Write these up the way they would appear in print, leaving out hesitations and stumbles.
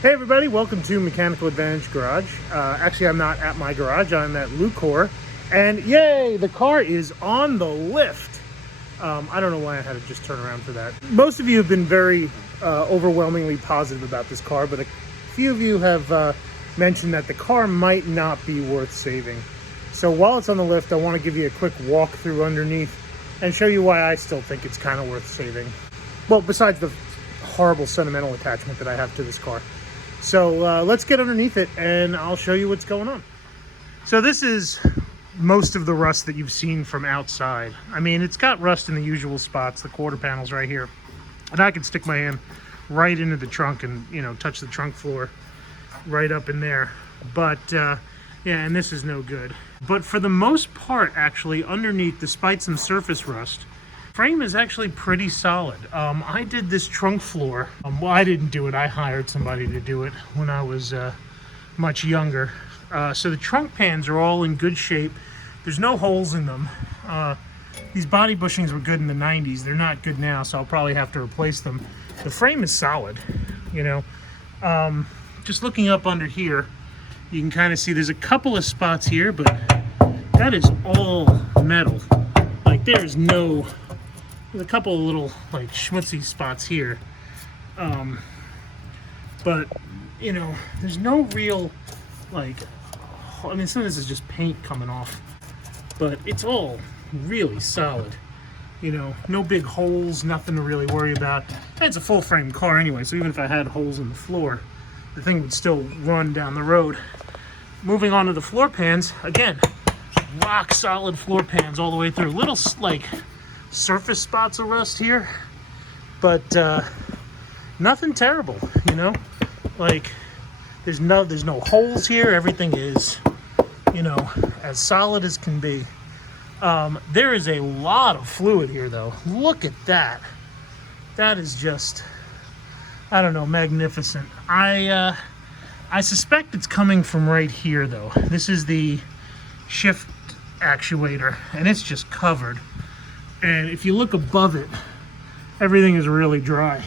Hey everybody, welcome to Mechanical Advantage Garage. Actually, I'm not at my garage, I'm at Lucor. And yay, the car is on the lift. I don't know why I had to just turn around for that. Most of you have been very overwhelmingly positive about this car, but a few of you have mentioned that the car might not be worth saving. So while it's on the lift, I want to give you a quick walkthrough underneath and show you why I still think it's kind of worth saving. Well, besides the horrible sentimental attachment that I have to this car. So let's get underneath it and I'll show you what's going on. So this is most of the rust that you've seen from outside. I mean, it's got rust in the usual spots, the quarter panels right here. And I can stick my hand right into the trunk and, you know, touch the trunk floor right up in there. But yeah, and this is no good. But for the most part, actually, underneath, despite some surface rust, frame is actually pretty solid. I did this trunk floor. Well, I didn't do it. I hired somebody to do it when I was much younger. So the trunk pans are all in good shape. There's no holes in them. These body bushings were good in the 90s. They're not good now, so I'll probably have to replace them. The frame is solid, you know. Just looking up under here, you can kind of see there's a couple of spots here, but that is all metal. Like there's a couple of little like schmutzy spots here, but you know, there's no real like, I mean, some of this is just paint coming off, but it's all really solid. You know, no big holes, nothing to really worry about. And it's a full frame car anyway, so even if I had holes in the floor, the thing would still run down the road. Moving on to the floor pans, again, rock solid floor pans all the way through. Little like surface spots of rust here, but nothing terrible, you know. Like there's no holes here. Everything is, you know, as solid as can be. There is a lot of fluid here though. Look at that. That is just, I don't know, magnificent. I suspect it's coming from right here though. This is the shift actuator and it's just covered. And if you look above it, everything is really dry.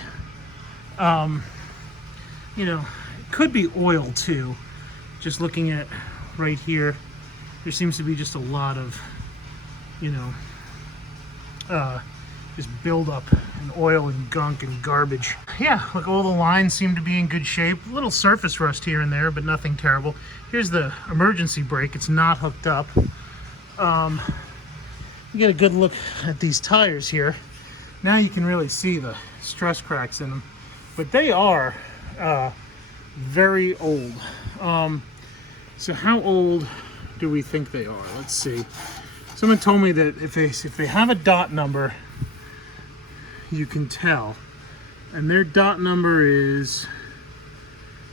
You know, it could be oil too. Just looking at right here, there seems to be just a lot of, you know, just buildup and oil and gunk and garbage. Yeah, look, all the lines seem to be in good shape. A little surface rust here and there, but nothing terrible. Here's the emergency brake. It's not hooked up. You get a good look at these tires here. Now you can really see the stress cracks in them, but they are very old. So how old do we think they are? Let's see. Someone told me that if they have a dot number, you can tell. And their dot number is,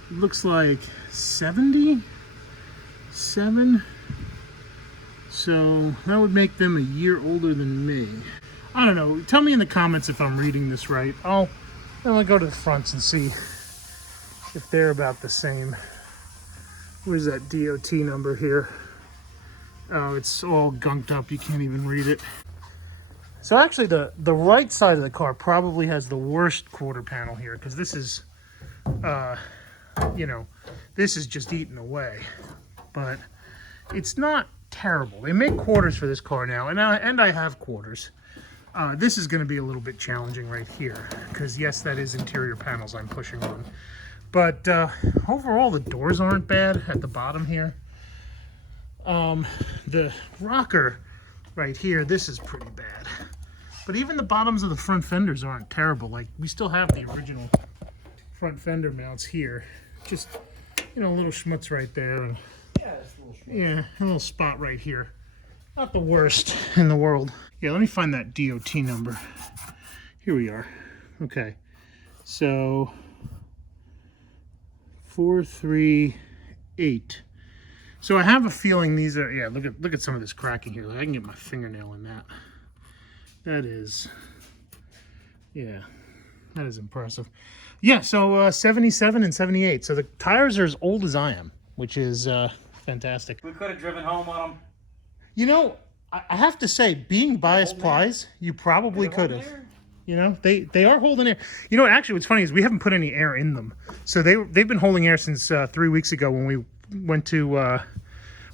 looks like 77. So that would make them a year older than me. I don't know. Tell me in the comments if I'm reading this right. I'll go to the fronts and see if they're about the same. Where's that DOT number here? Oh, it's all gunked up. You can't even read it. So actually the right side of the car probably has the worst quarter panel here, because this is, you know, this is just eaten away. But it's not terrible. They make quarters for this car now, and I have quarters. This is going to be a little bit challenging right here, because yes, that is interior panels I'm pushing on. But overall, the doors aren't bad at the bottom here. The rocker right here, this is pretty bad. But even the bottoms of the front fenders aren't terrible. Like, we still have the original front fender mounts here. Just, you know, a little schmutz right there. And yeah, a little spot right here. Not the worst in the world. Yeah, let me find that DOT number. Here we are. Okay. So 438. So I have a feeling these are, yeah, look at some of this cracking here. Like, I can get my fingernail in that. That is, yeah, that is impressive. Yeah, so 77 and 78. So the tires are as old as I am, which is fantastic. We could have driven home on them. You know, I have to say, being bias plies, you probably could have. You know, they are holding air. You know, actually, what's funny is we haven't put any air in them. So they've been holding air since 3 weeks ago when we went to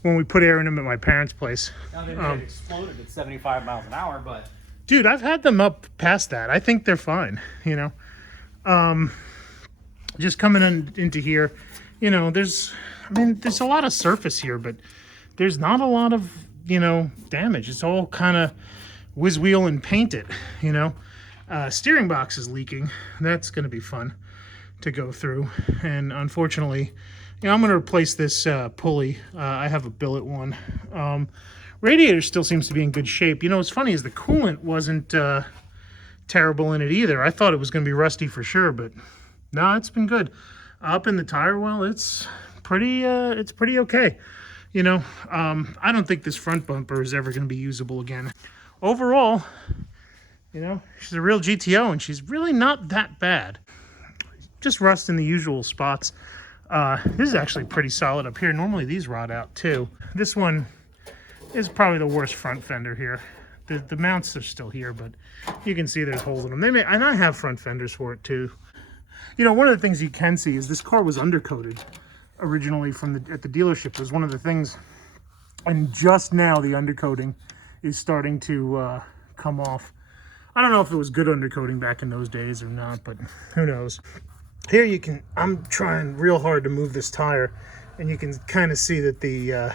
when we put air in them at my parents' place. Now they've exploded at 75 miles an hour, but dude, I've had them up past that. I think they're fine. You know, just coming into here, you know, there's a lot of surface here, but there's not a lot of, you know, damage. It's all kind of whiz wheel and painted, you know. Steering box is leaking. That's going to be fun to go through. And unfortunately, you know, I'm going to replace this pulley. I have a billet one. Radiator still seems to be in good shape. You know, what's funny is the coolant wasn't terrible in it either. I thought it was going to be rusty for sure, but no, it's been good. Up in the tire well, it's pretty okay. You know, I don't think this front bumper is ever going to be usable again. Overall, you know, she's a real GTO, and she's really not that bad. Just rust in the usual spots. This is actually pretty solid up here. Normally these rot out too. This one is probably the worst front fender here. The mounts are still here, but you can see there's holes in them. And I have front fenders for it too. You know, one of the things you can see is this car was undercoated originally at the dealership. It was one of the things, and just now the undercoating is starting to come off. I don't know if it was good undercoating back in those days or not, but who knows. Here I'm trying real hard to move this tire, and you can kind of see that the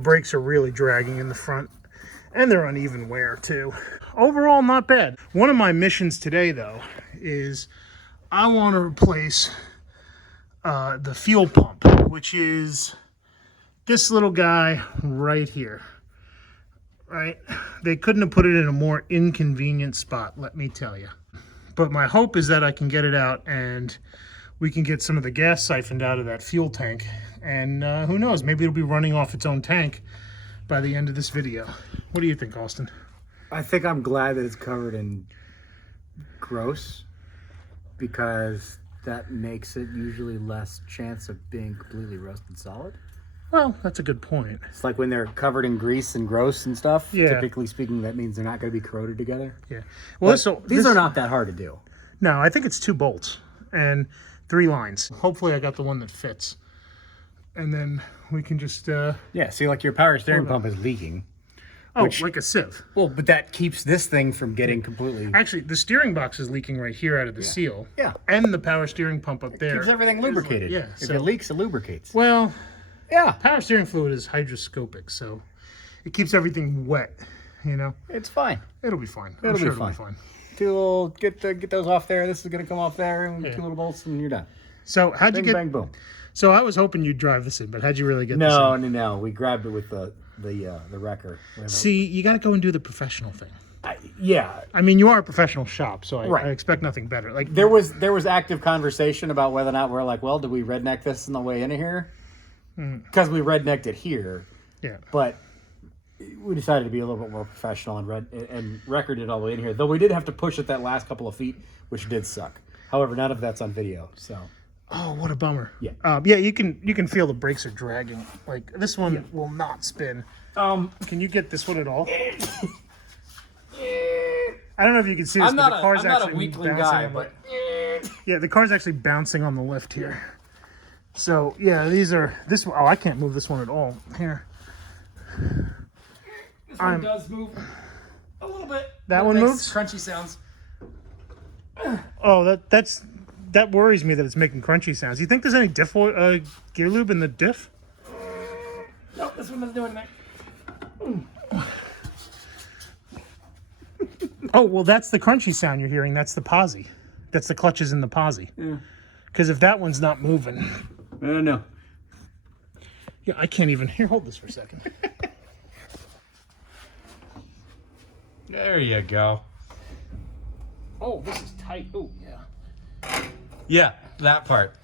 brakes are really dragging in the front, and they're uneven wear too. Overall, not bad. One of my missions today, though, is I want to replace the fuel pump, which is this little guy right here. Right? They couldn't have put it in a more inconvenient spot, let me tell you. But my hope is that I can get it out and we can get some of the gas siphoned out of that fuel tank. And who knows, maybe it'll be running off its own tank by the end of this video. What do you think, Austin? I think I'm glad that it's covered in gross, because that makes it usually less chance of being completely rusted solid. Well, that's a good point. It's like when they're covered in grease and gross and stuff. Yeah. Typically speaking, that means they're not going to be corroded together. Yeah. Well, these are not that hard to do. No, I think it's 2 bolts and 3 lines. Hopefully I got the one that fits. And then we can just... yeah, see, like your power steering pump is leaking. Oh, like a sieve. Well, but that keeps this thing from getting completely... Actually, the steering box is leaking right here out of the seal. Yeah. And the power steering pump up there. Keeps everything lubricated. Yeah. If it leaks, it lubricates. Well... yeah. Power steering fluid is hydroscopic, so it keeps everything wet, you know? It's fine. It'll be fine. It'll be fine. 2 little, get those off there. This is going to come off there, and 2 little bolts, and you're done. So how'd you get... bang, boom. So I was hoping you'd drive this in, but how'd you really get this in? No. We grabbed it with the wrecker. See, you got to go and do the professional thing. Yeah. I mean, you are a professional shop, so I expect nothing better. Like there was active conversation about whether or not we're like, well, did we redneck this on the way into here? Because we rednecked it here. Yeah. But we decided to be a little bit more professional and recorded it all the way in here. Though we did have to push it that last couple of feet, which did suck. However, none of that's on video, so. Oh, what a bummer. Yeah. Yeah, you can feel the brakes are dragging. Like this one will not spin. Can you get this one at all? I don't know if you can see this, but the car's actually a weakling guy, but yeah, the car's actually bouncing on the lift here. So yeah, this one. Oh, I can't move this one at all. Here. This one does move a little bit. That one moves? Crunchy sounds. Oh, that worries me that it's making crunchy sounds. You think there's any diff gear lube in the diff? Nope, this one doesn't do anything. Oh, well, that's the crunchy sound you're hearing. That's the posi. That's the clutches in the posi. Yeah. Because if that one's not moving... I don't know. Yeah, I can't even... Here, hold this for a second. There you go. Oh, this is tight. Oh, yeah. Yeah, that part.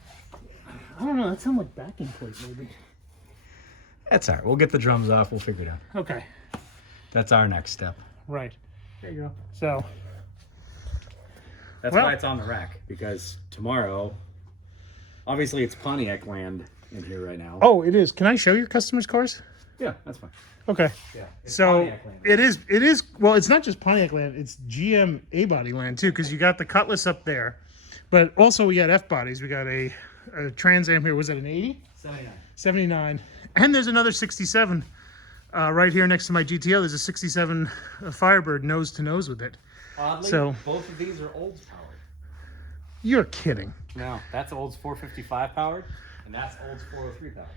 I don't know. That sounds like backing plate, maybe. That's all right. We'll get the drums off. We'll figure it out. Okay. That's our next step. Right. There you go. So... That's why it's on the rack, because tomorrow, obviously it's Pontiac land in here right now. Oh, it is. Can I show your customers' cars? Yeah, that's fine. Okay. Yeah. It's So Pontiac land. it is, well, it's not just Pontiac land, it's GM A-body land too, because you got the Cutlass up there. But also we got F-bodies. We got a Trans Am here. Was it an 80? 79. 79. And there's another 67 right here next to my GTO. There's a 67 Firebird nose to nose with it. Oddly, So both of these are Olds powered. you're kidding. No, that's Olds 455 powered, and that's Olds 403 powered.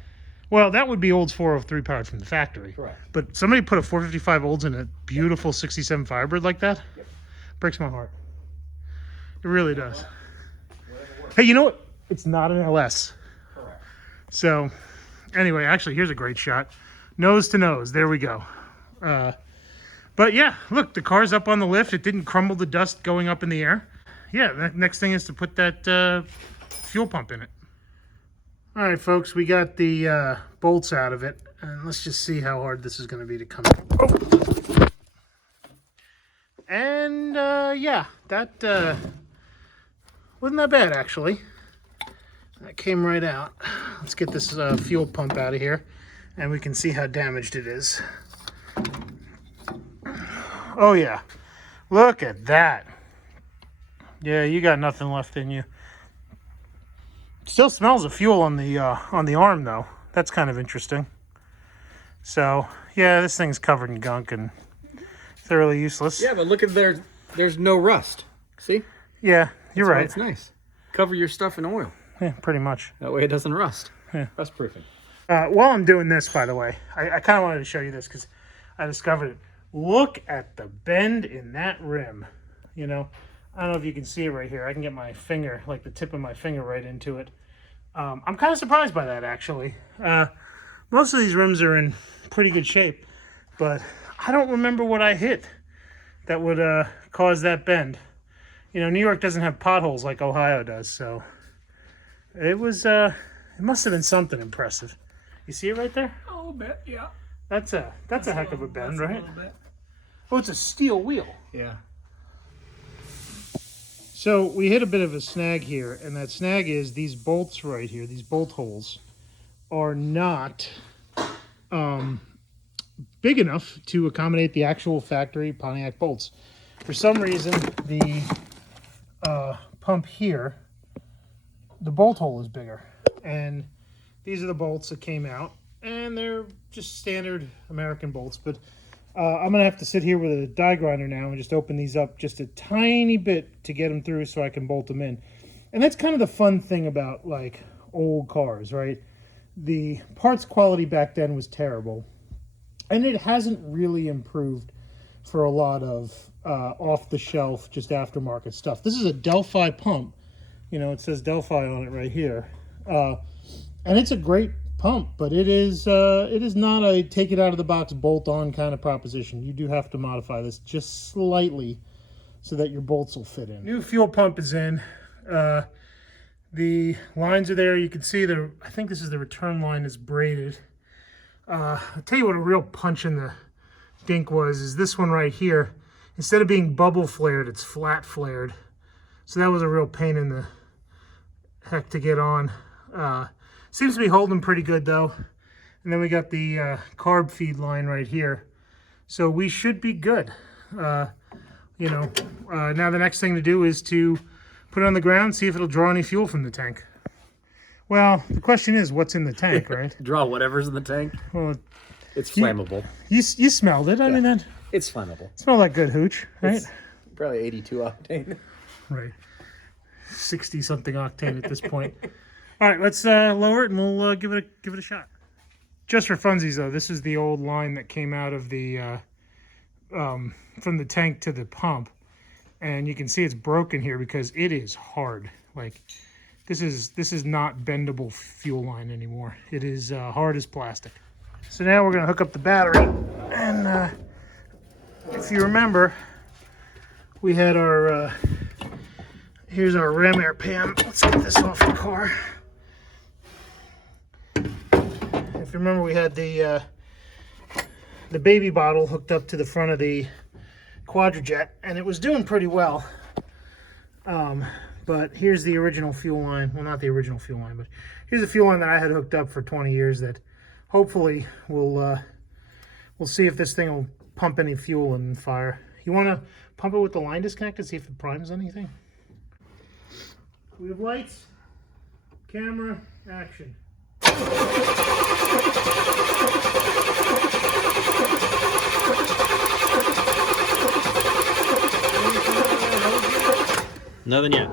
Well, that would be Olds 403 powered from the factory. Correct. But somebody put a 455 Olds in a beautiful 67 Firebird like that? Yep. Breaks my heart. It really does. Hey, you know what? It's not an LS. Correct. So, anyway, actually, here's a great shot. Nose to nose. There we go. But yeah, look, the car's up on the lift. It didn't crumble the dust going up in the air. Yeah, the next thing is to put that fuel pump in it. All right, folks, we got the bolts out of it. And let's just see how hard this is going to be to come out. Oh. And yeah, that wasn't that bad, actually. That came right out. Let's get this fuel pump out of here, and we can see how damaged it is. Oh yeah, look at that. Yeah, you got nothing left in you. Still smells of fuel on the arm though. That's kind of interesting. So yeah, this thing's covered in gunk and thoroughly useless. Yeah, but look at there's no rust. See? Yeah, you're right. It's nice. Cover your stuff in oil. Yeah, pretty much. That way it doesn't rust. Yeah. Rust proofing. While I'm doing this, by the way, I kind of wanted to show you this because I discovered it. Look at the bend in that rim. You know, I don't know if you can see it right here. I can get my finger, like the tip of my finger right into it. I'm kind of surprised by that, actually. Most of these rims are in pretty good shape, but I don't remember what I hit that would cause that bend. You know, New York doesn't have potholes like Ohio does, so it was, it must have been something impressive. You see it right there? A little bit, yeah. That's a heck of a bend, right? A little bit. Oh, it's a steel wheel. Yeah. So we hit a bit of a snag here, and that snag is these bolts right here, these bolt holes, are not big enough to accommodate the actual factory Pontiac bolts. For some reason, the pump here, the bolt hole is bigger. And these are the bolts that came out, and they're just standard American bolts, but I'm gonna have to sit here with a die grinder now and just open these up just a tiny bit to get them through so I can bolt them in. And that's kind of the fun thing about like old cars, right? The parts quality back then was terrible, and it hasn't really improved for a lot of off-the-shelf, just aftermarket stuff. This is a Delphi pump. You know, it says Delphi on it right here. And it's a great pump, but it is not a take it out of the box bolt on kind of proposition. You do have to modify this just slightly so that your bolts will fit in. New fuel pump is in. The lines are there. You can see I think this is the return line is braided. I'll tell you what a real punch in the dink was, is this one right here. Instead of being bubble flared, it's flat flared. So that was a real pain in the heck to get on. Seems to be holding pretty good though. And then we got the carb feed line right here. So we should be good. You know, now the next thing to do is to put it on the ground, see if it'll draw any fuel from the tank. Well, the question is, what's in the tank, right? Draw whatever's in the tank. Well, It's flammable. you smelled it. I mean, that It's flammable. smelled like good hooch, right? It's probably 82 octane. Right. 60-something octane at this point. All right, let's lower it and we'll give it a shot. Just for funsies, though, this is the old line that came out of the from the tank to the pump, and you can see it's broken here because it is hard. Like this is not bendable fuel line anymore. It is hard as plastic. So now we're gonna hook up the battery, and if you remember, we had our here's our ram air pan. Let's get this off the car. If you remember, we had the baby bottle hooked up to the front of the Quadrajet, and it was doing pretty well. But here's the original fuel line. Well, not the original fuel line, but here's the fuel line that I had hooked up for 20 years that hopefully will We'll see if this thing will pump any fuel and fire. You want to pump it with the line disconnect to see if it primes anything? We have lights, camera, action. Nothing yet.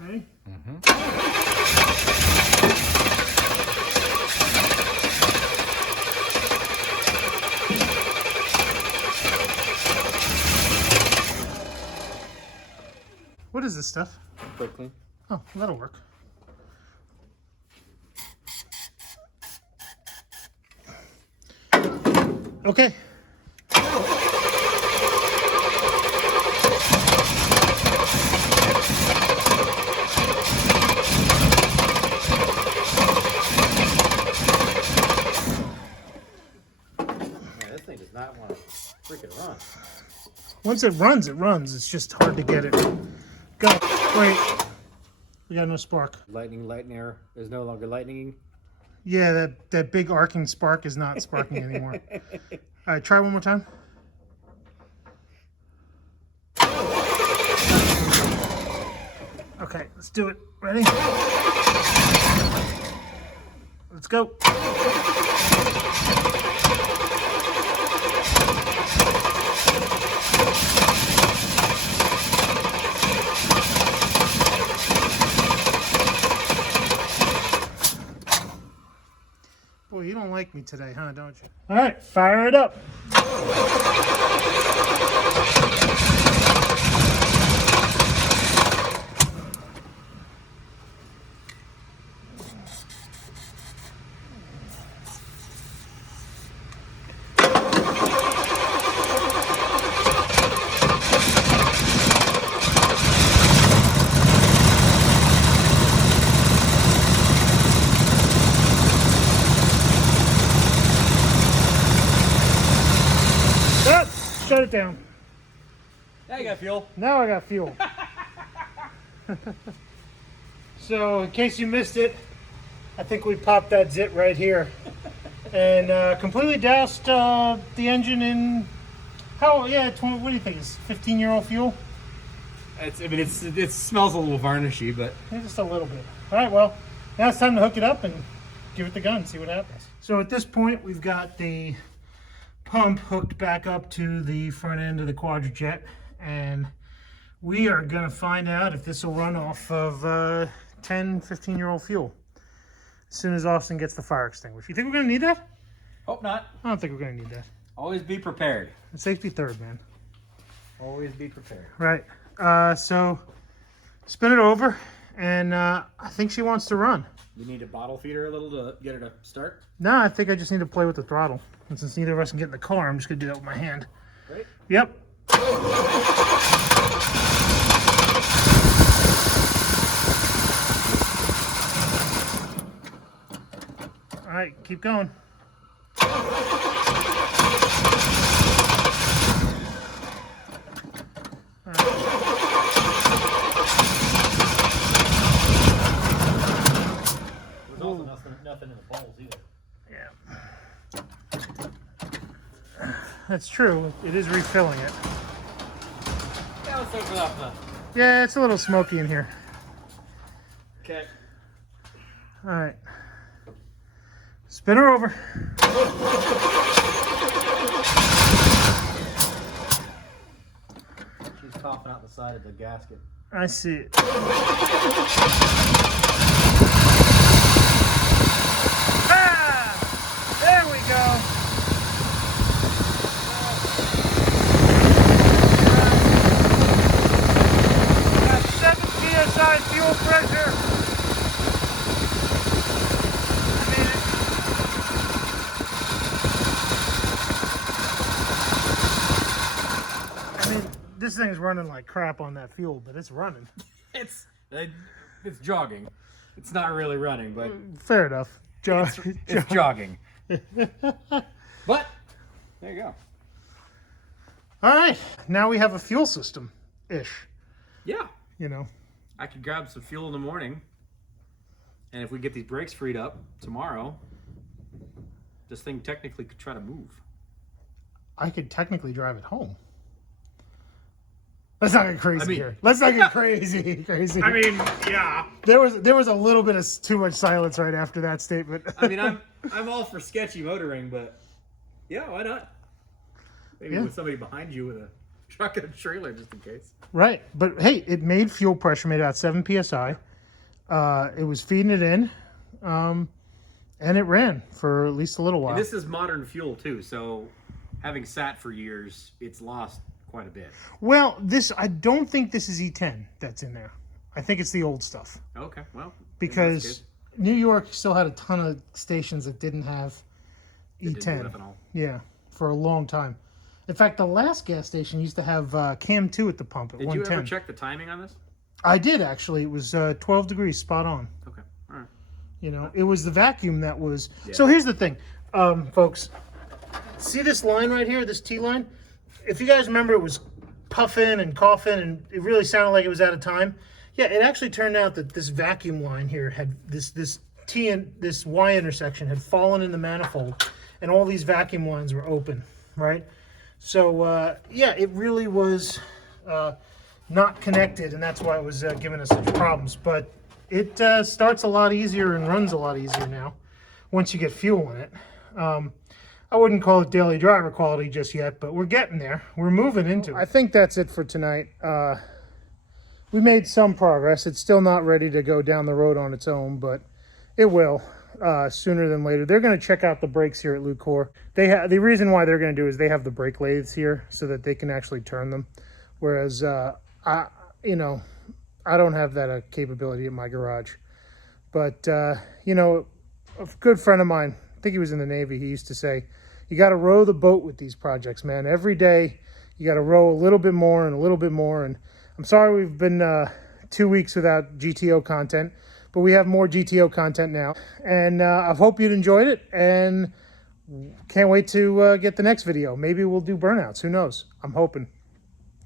Okay. What is this stuff? Quick clean. Oh, that'll work. Okay. Man, this thing does not want to freaking run. Once it runs, it runs. It's just hard to get it. Go. Wait. We got no spark. Lightning air is no longer lightning. Yeah, that big arcing spark is not sparking anymore. All right, try one more time. Okay, let's do it. Ready? Let's go. Boy, you don't like me today, huh, don't you? All right, fire it up. Shut it down. Now you got fuel. Now I got fuel. So, in case you missed it, I think we popped that zit right here. And completely doused the engine in, what do you think, it's 15-year-old fuel? It smells a little varnishy, but Yeah, just a little bit. All right, well, now it's time to hook it up and give it the gun, see what happens. So at this point, we've got the pump hooked back up to the front end of the Quadrajet, and we are going to find out if this will run off of 15-year-old fuel as soon as Austin gets the fire extinguisher. You think we're going to need that? hope not. I don't think we're going to need that. Always be prepared. Safety third, man. Always be prepared. Right. So spin it over, and I think she wants to run. You need to bottle feed her a little to get her to start. No, I think I just need to play with the throttle. And since neither of us can get in the car, I'm just going to do that with my hand. Right? Yep. All right, keep going. There's also nothing in the balls either. Yeah. That's true. It is refilling it. Yeah, let's open up the... Yeah, it's a little smoky in here. Okay. All right. Spin her over. She's coughing out the side of the gasket. I see it. Ah! There we go. Got 7 psi fuel pressure. This thing's running like crap on that fuel, but it's running. It's jogging. It's not really running, but fair enough. It's jogging. But there you go. All right, now we have a fuel system, ish. Yeah, You know. I could grab some fuel in the morning, and if we get these brakes freed up tomorrow, This thing technically could try to move. I could technically drive it home. Let's not get crazy here. Let's not get crazy. I mean, yeah. There was a little bit of too much silence right after that statement. I mean, I'm all for sketchy motoring, but yeah, why not? Maybe with somebody behind you with a truck and a trailer, just in case. Right, but hey, it made fuel pressure, made about 7 psi. It was feeding it in, and it ran for at least a little while. And this is modern fuel too, so having sat for years, it's lost quite a bit. Well, I don't think this is E10 that's in there. I think it's the old stuff. Okay, well, because New York still had a ton of stations that didn't have It E10. didn't do ethanol. Yeah, for a long time. In fact, the last gas station used to have Cam 2 at the pump at Did 110. you ever check the timing on this? I did, actually. It was 12 degrees, spot on. Okay, all right. You know, it was the vacuum that was... Yeah. So here's the thing, folks. See this line right here, this T-line? If you guys remember, it was puffing and coughing, and it really sounded like it was out of time. Yeah, it actually turned out that this vacuum line here had this T and this Y intersection had fallen in the manifold, and all these vacuum lines were open, right? So, yeah, it really was not connected, and that's why it was giving us such problems. But it starts a lot easier and runs a lot easier now once you get fuel in it. I wouldn't call it daily driver quality just yet, but we're getting there. We're moving into it. I think that's it for tonight. We made some progress. It's still not ready to go down the road on its own, but it will sooner than later. They're going to check out the brakes here at Lucor. The reason why they're going to do is they have the brake lathes here so that they can actually turn them, whereas I don't have that capability in my garage. But you know, a good friend of mine, I think he was in the Navy, he used to say, you got to row the boat with these projects, man. Every day you got to row a little bit more and a little bit more. And I'm sorry we've been 2 weeks without GTO content, but we have more GTO content now. And I hope you'd enjoyed it, and can't wait to get the next video. Maybe we'll do burnouts. Who knows? I'm hoping.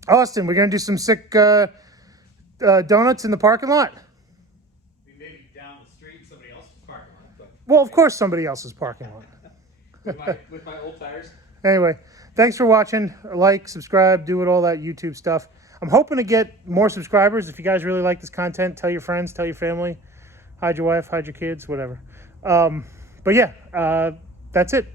Austin, we're going to do some sick donuts in the parking lot. We may be down the street in somebody else's parking lot, but Well, of course somebody else's parking lot. with my old tires. Anyway, thanks for watching. Like, subscribe, do all that YouTube stuff. I'm hoping to get more subscribers. If you guys really like this content, tell your friends, tell your family, hide your wife, hide your kids, whatever. But yeah, that's it.